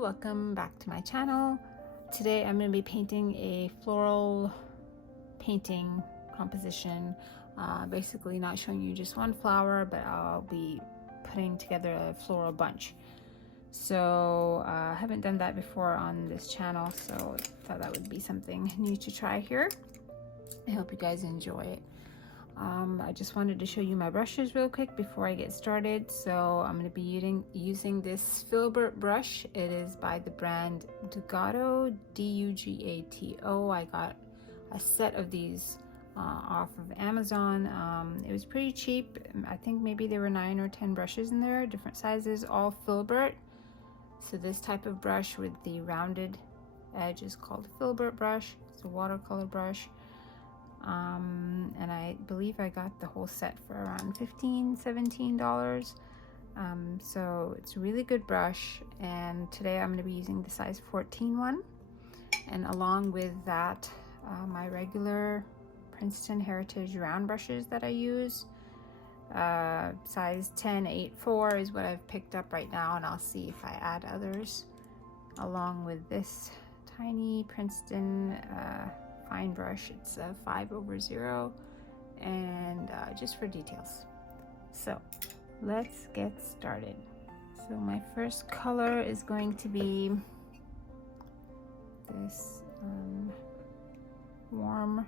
welcome back to my channel. Today I'm going to be painting a floral painting composition. Basically not showing you just one flower, but I'll be putting together a floral bunch. So I haven't done that before on this channel, so I thought that would be something new to try here. I hope you guys enjoy it. I just wanted to show you my brushes real quick before I get started. So I'm going to be using this filbert brush. It is by the brand Dugato, D-U-G-A-T-O. I got a set of these off of Amazon. It was pretty cheap. I think maybe there were 9 or 10 brushes in there, different sizes, all filbert. So this type of brush with the rounded edge is called a filbert brush. It's a watercolor brush. And I believe I got the whole set for around $15–17. So it's a really good brush, and today I'm going to be using the size 14 one, and along with that my regular Princeton Heritage round brushes that I use, size 10-8-4 is what I've picked up right now, and I'll see if I add others along with this tiny Princeton fine brush. It's a 5/0, and just for details. So let's get started. So my first color is going to be this warm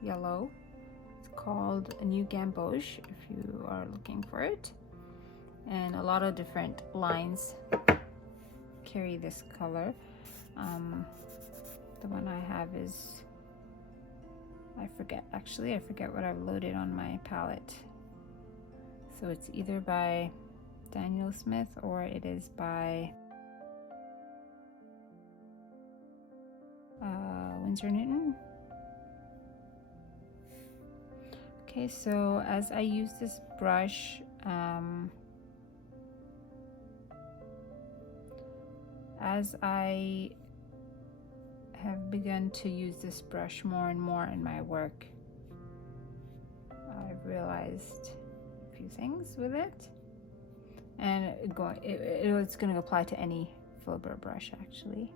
yellow. It's called a New Gamboge if you are looking for it, and a lot of different lines carry this color. The one I have is, I forget what I've loaded on my palette. So it's either by Daniel Smith or it is by Winsor Newton. Okay, so as I use this brush, as I have begun to use this brush more and more in my work, I've realized a few things with it, and it's going to apply to any filbert brush actually,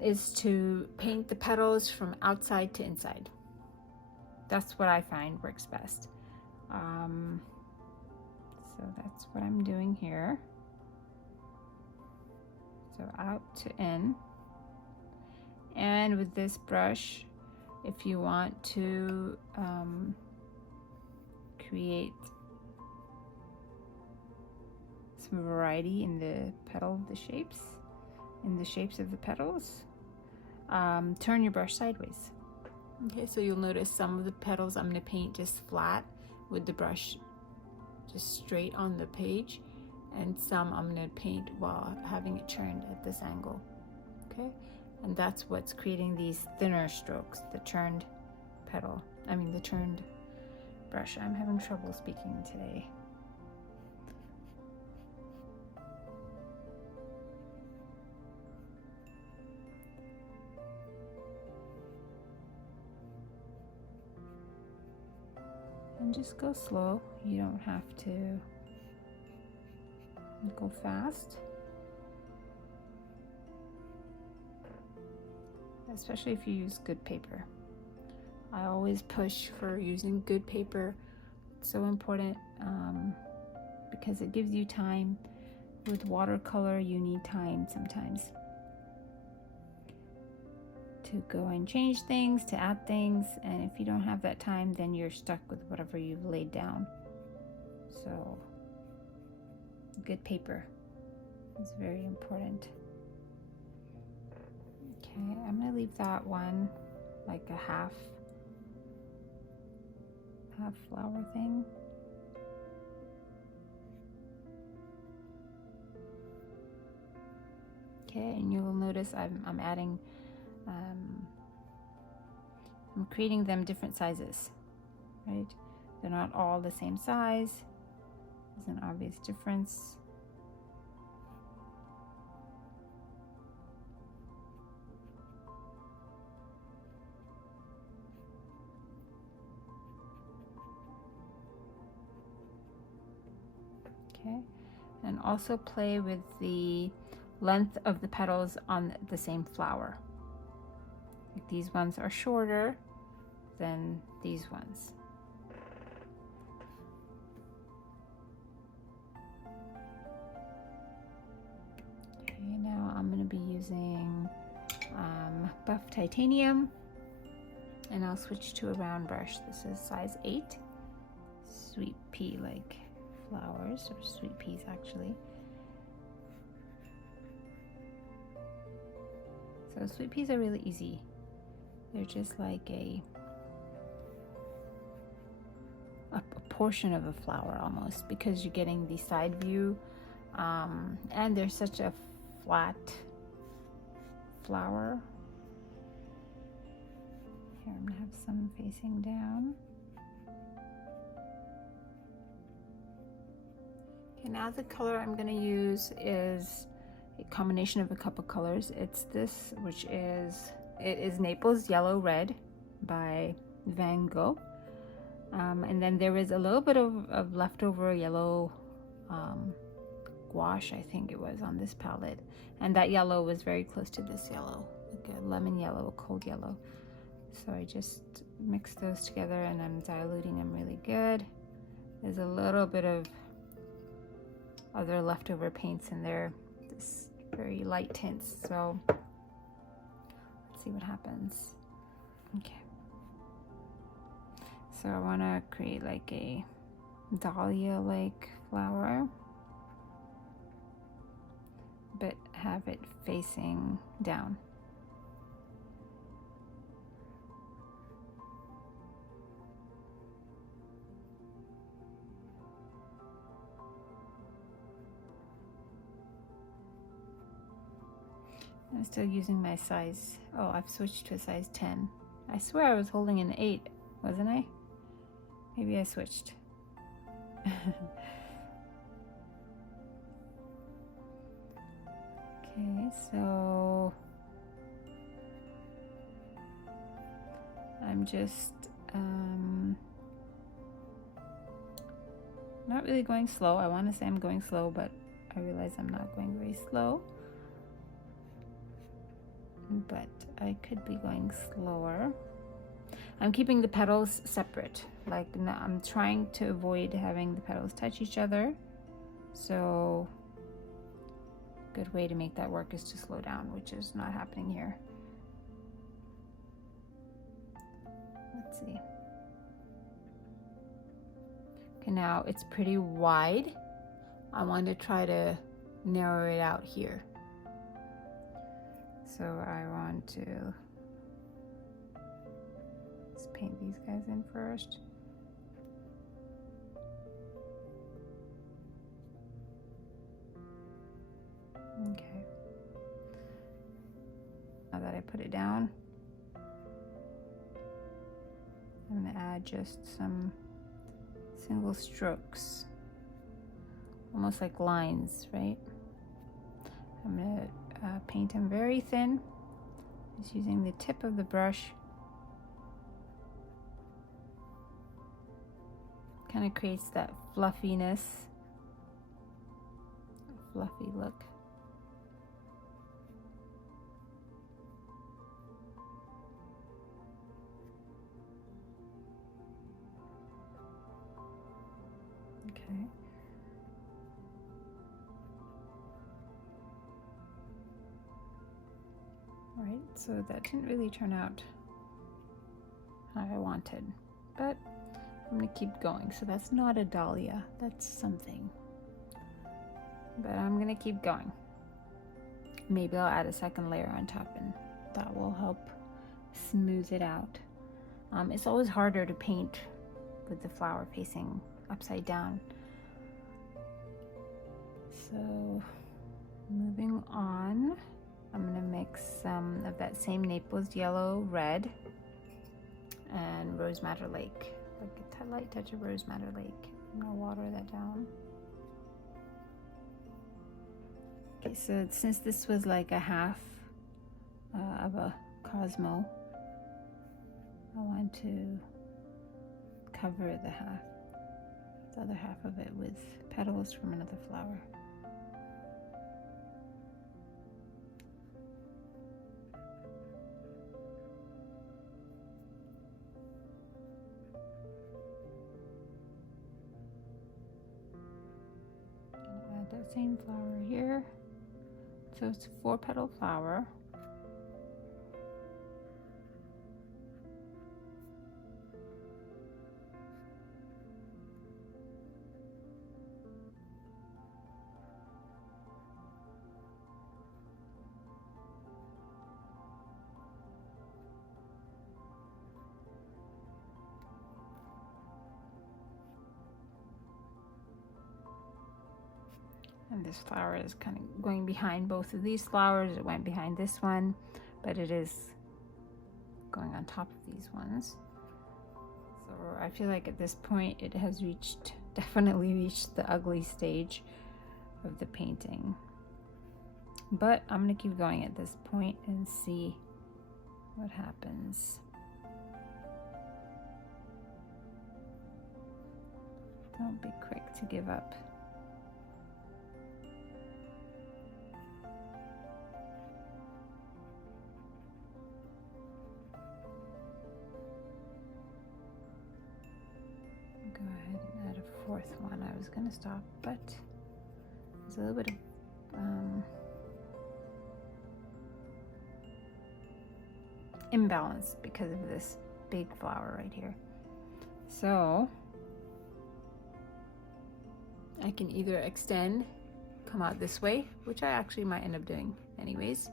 is to paint the petals from outside to inside. That's what I find works best. So that's what I'm doing here. So out to in. And with this brush, if you want to create some variety in the shapes of the petals, turn your brush sideways. Okay, so you'll notice some of the petals I'm going to paint just flat with the brush just straight on the page, and some I'm going to paint while having it turned at this angle. Okay, and that's what's creating these thinner strokes, the turned brush. I'm having trouble speaking today. And just go slow. You don't have to go fast, especially if you use good paper. I always push for using good paper. It's so important, because it gives you time. With watercolor, you need time sometimes to go and change things, to add things, and if you don't have that time, then you're stuck with whatever you've laid down. So good paper is very important. Okay, I'm gonna leave that one like a half flower thing. Okay, and you will notice I'm adding, I'm creating them different sizes, right? They're not all the same size. There's an obvious difference. Okay, and also play with the length of the petals on the same flower. Like these ones are shorter than these ones. Okay, now I'm going to be using buff titanium, and I'll switch to a round brush. This is size 8, sweet pea like flowers, or sweet peas actually. So sweet peas are really easy. They're just like a portion of a flower almost, because you're getting the side view, and they're such a flat flower. Here, I'm gonna have some facing down. Okay, now the color I'm gonna use is a combination of a couple colors. It's this, which is, it is Naples Yellow Red by Van Gogh. And then there is a little bit of leftover yellow gouache, I think it was, on this palette. And that yellow was very close to this yellow, like a lemon yellow, a cold yellow. So I just mixed those together and I'm diluting them really good. There's a little bit of other leftover paints in there, this very light tints. So let's see what happens. Okay. So I want to create like a dahlia-like flower, but have it facing down. I'm still using my size. Oh, I've switched to a size 10. I swear I was holding an 8, wasn't I? Maybe I switched. Okay, so I'm just not really going slow. I want to say I'm going slow, but I realize I'm not going very slow. But I could be going slower. I'm keeping the petals separate. Like, I'm trying to avoid having the petals touch each other. So a good way to make that work is to slow down, which is not happening here. Let's see. Okay, now it's pretty wide. I want to try to narrow it out here. So I want to just paint these guys in first. Okay. Now that I put it down, I'm going to add just some single strokes, almost like lines, right? I'm going to paint them very thin, just using the tip of the brush. Kind of creates that fluffiness, fluffy look. Okay. Right, so that didn't really turn out how I wanted, but I'm gonna keep going. So that's not a dahlia, that's something. But I'm gonna keep going. Maybe I'll add a second layer on top and that will help smooth it out. It's always harder to paint with the flower facing upside down. So moving on, I'm going to mix some of that same Naples Yellow Red and Rose Madder Lake, like a light touch of Rose Madder Lake. I'm going to water that down. Okay, so since this was like a half of a Cosmo, I want to cover the other half of it with petals from another flower. same flower here. So it's a 4-petal flower. And this flower is kind of going behind both of these flowers. It went behind this one, but it is going on top of these ones. So I feel like at this point it has definitely reached the ugly stage of the painting. But I'm gonna keep going at this point and see what happens. Don't be quick to give up. Go ahead and add a 4th one. I was gonna stop, but there's a little bit of imbalance because of this big flower right here. So I can either extend, come out this way, which I actually might end up doing anyways,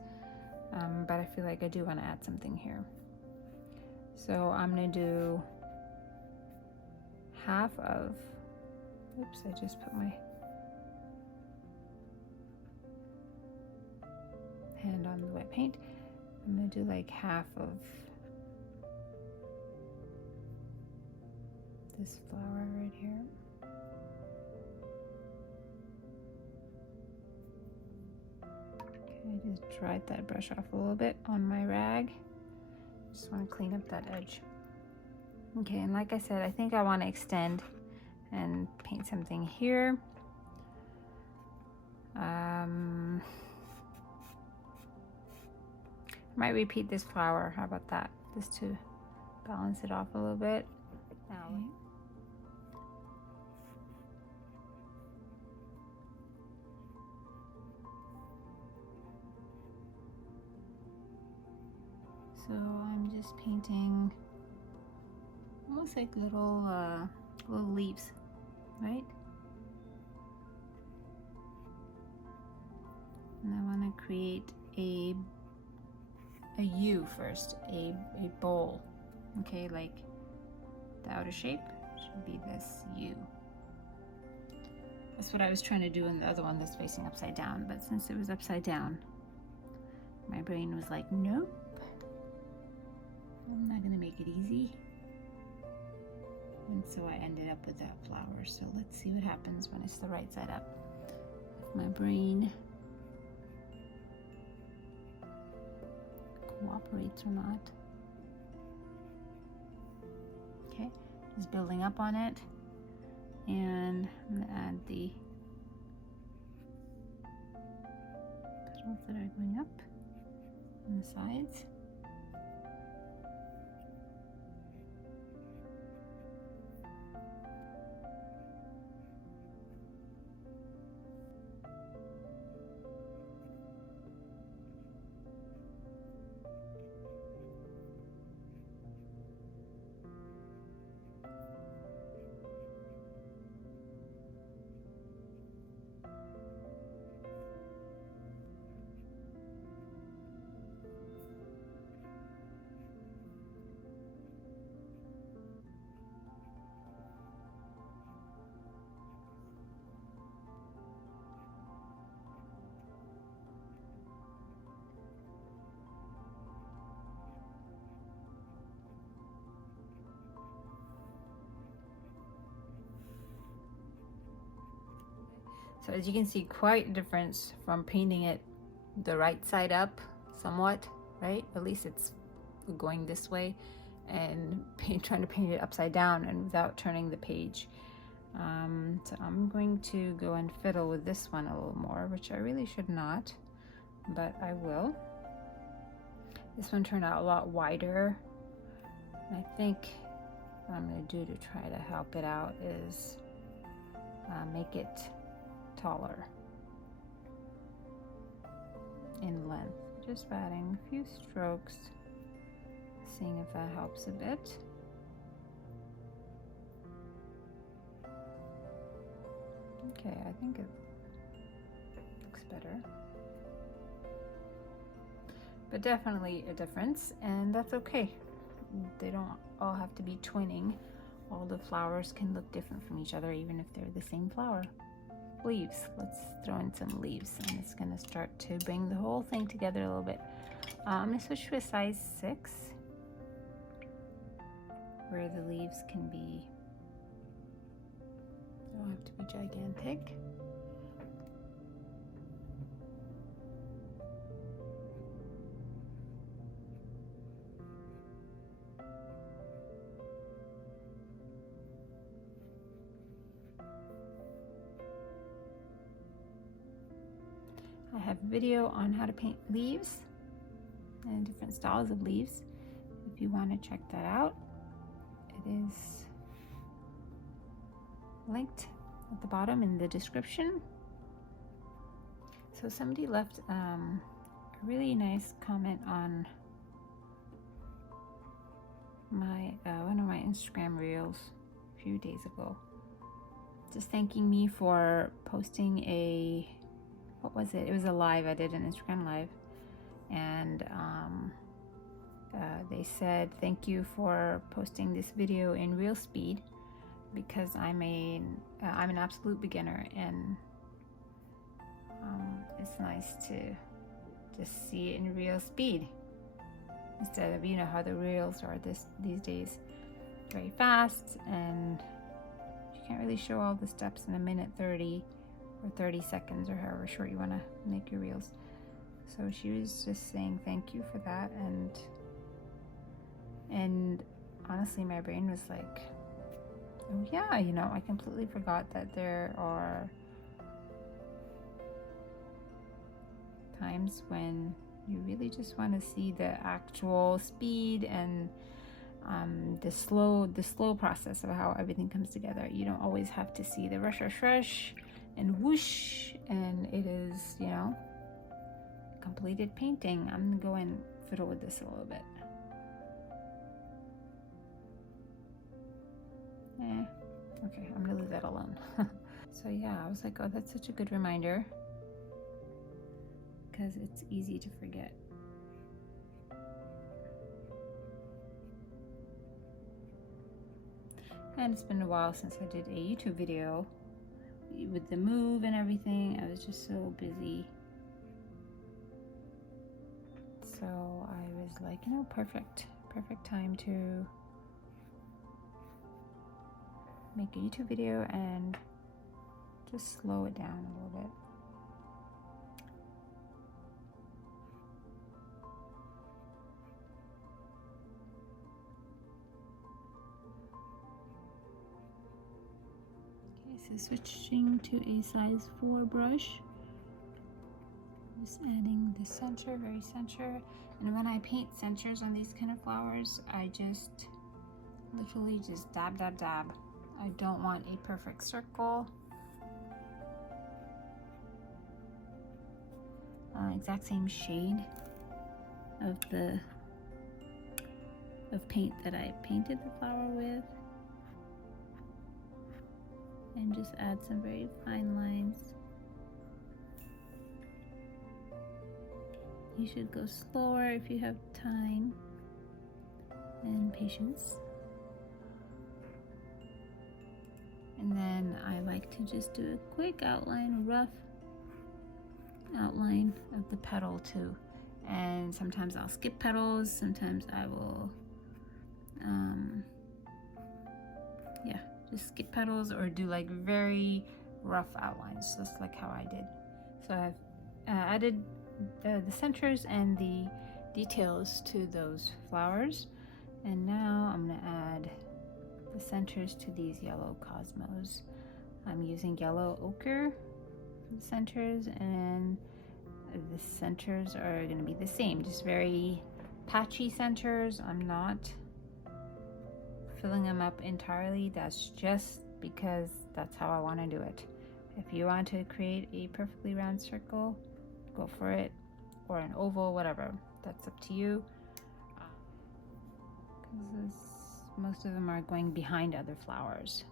but I feel like I do want to add something here. So I'm gonna do half of, oops, I just put my hand on the wet paint. I'm gonna do like half of this flower right here. Okay, I just dried that brush off a little bit on my rag. Just want to clean up that edge. Okay, and like I said, I think I want to extend and paint something here. I might repeat this flower. How about that? Just to balance it off a little bit. Now, okay. So I'm just painting almost like little leaves, right? And I want to create a U first, a bowl. Okay, like the outer shape should be this U. That's what I was trying to do in the other one that's facing upside down, but since it was upside down, my brain was like, nope, I'm not gonna make it easy. And so I ended up with that flower. So let's see what happens when it's the right side up. If my brain cooperates or not. Okay, just building up on it. And I'm gonna add the petals that are going up on the sides. So as you can see, quite a difference from painting it the right side up somewhat, right? At least it's going this way, and trying to paint it upside down and without turning the page. So I'm going to go and fiddle with this one a little more, which I really should not, but I will. This one turned out a lot wider. And I think what I'm going to do to try to help it out is make it taller. in length. Just adding a few strokes, seeing if that helps a bit. Okay, I think it looks better. But definitely a difference, and that's okay. They don't all have to be twinning. All the flowers can look different from each other, even if they're the same flower. Leaves. Let's throw in some leaves, and it's going to start to bring the whole thing together a little bit. I'm going to switch to a size 6, where the leaves can be, they don't have to be gigantic. I have a video on how to paint leaves and different styles of leaves. If you want to check that out, it is linked at the bottom in the description. So somebody left a really nice comment on my one of my Instagram reels a few days ago, just thanking me for posting a, what was it? It was a live. I did an Instagram live, and they said thank you for posting this video in real speed, because I'm an absolute beginner, and it's nice to just see it in real speed instead of, you know, how the reels are these days, very fast, and you can't really show all the steps in a minute 30 or 30 seconds or however short you want to make your reels. So she was just saying thank you for that, and honestly my brain was like, oh yeah, you know, I completely forgot that there are times when you really just want to see the actual speed and the slow process of how everything comes together. You don't always have to see the rush and whoosh, and it is, you know, completed painting. I'm gonna go and fiddle with this a little bit. Okay, I'm gonna leave that alone. So yeah, I was like, oh, that's such a good reminder, because it's easy to forget. And it's been a while since I did a YouTube video with the move and everything. I was just so busy. So I was like, you know, perfect time to make a YouTube video and just slow it down a little bit. Okay, so switching to a size 4 brush. Just adding the center, very center. And when I paint centers on these kind of flowers, I just literally just dab. I don't want a perfect circle. Exact same shade of paint that I painted the flower with. And just add some very fine lines. You should go slower if you have time and patience. And then I like to just do a quick outline, a rough outline of the petal too. And sometimes I'll skip petals, sometimes I will, just skip petals or do like very rough outlines, just like how I did. So I've added the centers and the details to those flowers, and now I'm gonna add the centers to these yellow cosmos. I'm using yellow ochre for the centers, and the centers are going to be the same, just very patchy centers. I'm not filling them up entirely. That's just because that's how I want to do it. If you want to create a perfectly round circle, go for it. or an oval, whatever. That's up to you. Because most of them are going behind other flowers.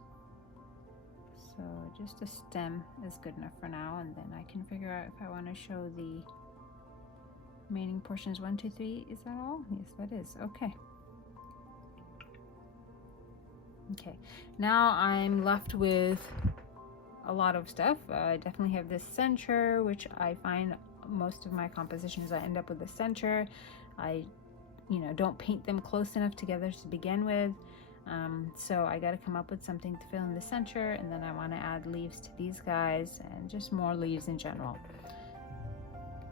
So just a stem is good enough for now, and then I can figure out if I want to show the remaining portions. 1, 2, 3. Is that all? Yes, that is. Okay. Okay, now I'm left with a lot of stuff. I definitely have this center, which I find most of my compositions I end up with the center. I don't paint them close enough together to begin with, so I got to come up with something to fill in the center, and then I want to add leaves to these guys and just more leaves in general.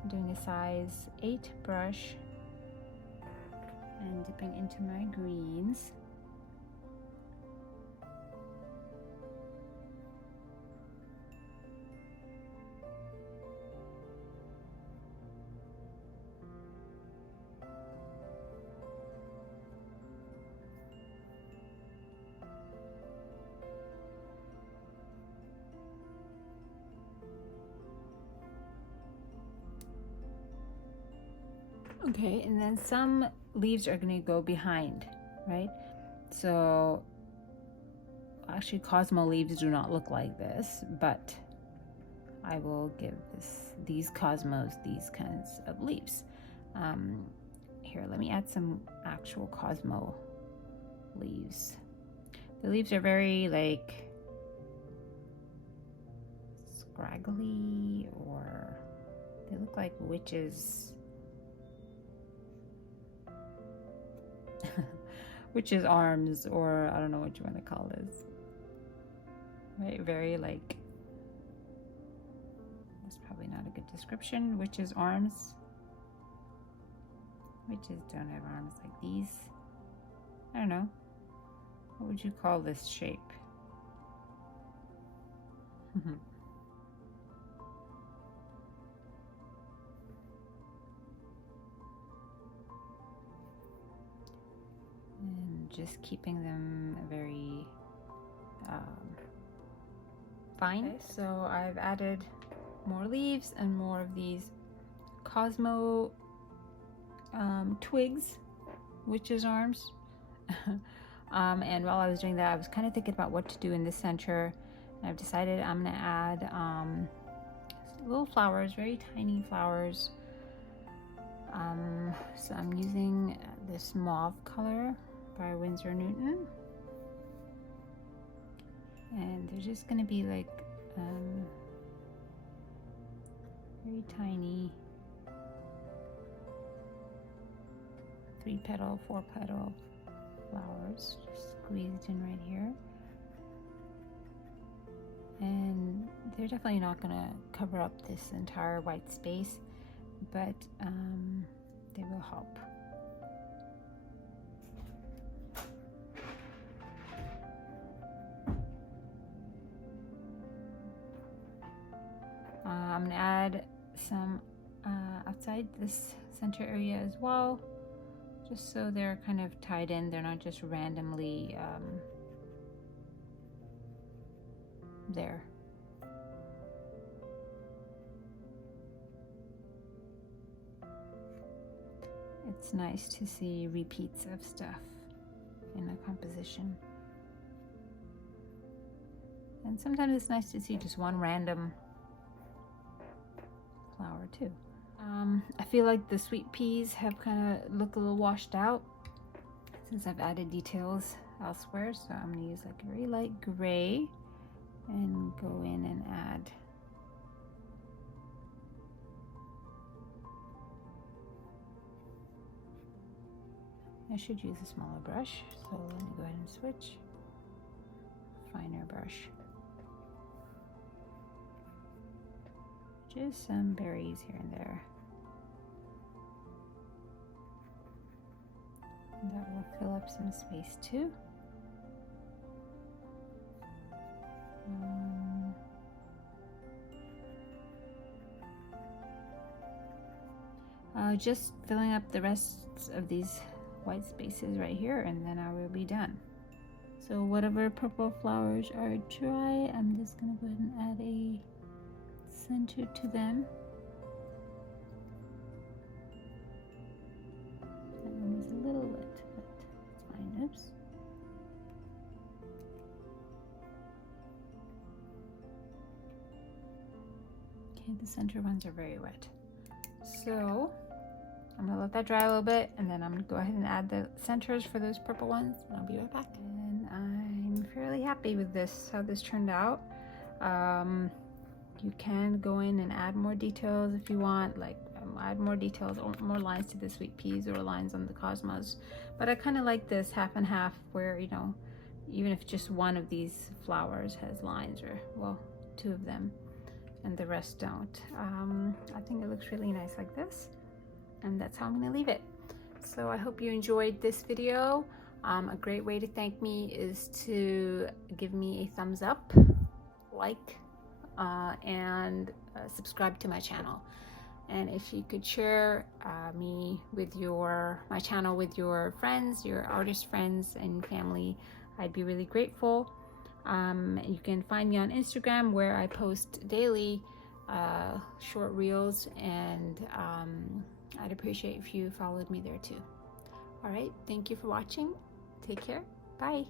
I'm doing a size 8 brush and dipping into my greens. Okay, and then some leaves are going to go behind, right? So actually Cosmo leaves do not look like this, but I will give these Cosmos these kinds of leaves. Here, let me add some actual Cosmo leaves. The leaves are very like scraggly, or they look like witches. Witches' arms, or I don't know what you want to call this. Right, very like, that's probably not a good description. Witches' arms. Witches don't have arms like these. I don't know. What would you call this shape? And just keeping them very fine. Okay, so I've added more leaves and more of these Cosmo twigs, witch's arms. And while I was doing that, I was kind of thinking about what to do in the center. And I've decided I'm going to add little flowers, very tiny flowers. So I'm using this mauve color by Winsor Newton, and they're just going to be like very tiny 3-petal, 4-petal flowers, just squeezed in right here. And they're definitely not going to cover up this entire white space, but they will help. I'm going to add some outside this center area as well, just so they're kind of tied in. They're not just randomly there. It's nice to see repeats of stuff in a composition. And sometimes it's nice to see just one random flower too. I feel like the sweet peas have kind of look a little washed out since I've added details elsewhere, so I'm going to use like a very light gray and go in and add I should use a smaller brush, so let me go ahead and switch. Finer brush. Just some berries here and there. That will fill up some space too. Just filling up the rest of these white spaces right here, and then I will be done. So whatever purple flowers are dry, I'm just gonna go ahead and add a center to them. think the center ones are very wet. So I'm gonna let that dry a little bit, and then I'm gonna go ahead and add the centers for those purple ones, and I'll be right back. And I'm fairly happy with this, how this turned out. You can go in and add more details if you want, like add more details or more lines to the sweet peas or lines on the cosmos. But I kind of like this half and half, where, you know, even if just one of these flowers has lines, or well, two of them, and the rest don't. I think it looks really nice like this, and that's how I'm gonna leave it. So I hope you enjoyed this video. A great way to thank me is to give me a thumbs up, like, and subscribe to my channel. And if you could share me with my channel with your friends, your artist friends and family, I'd be really grateful. You can find me on Instagram, where I post daily short reels, and I'd appreciate if you followed me there too. All right, thank you for watching. Take care. Bye.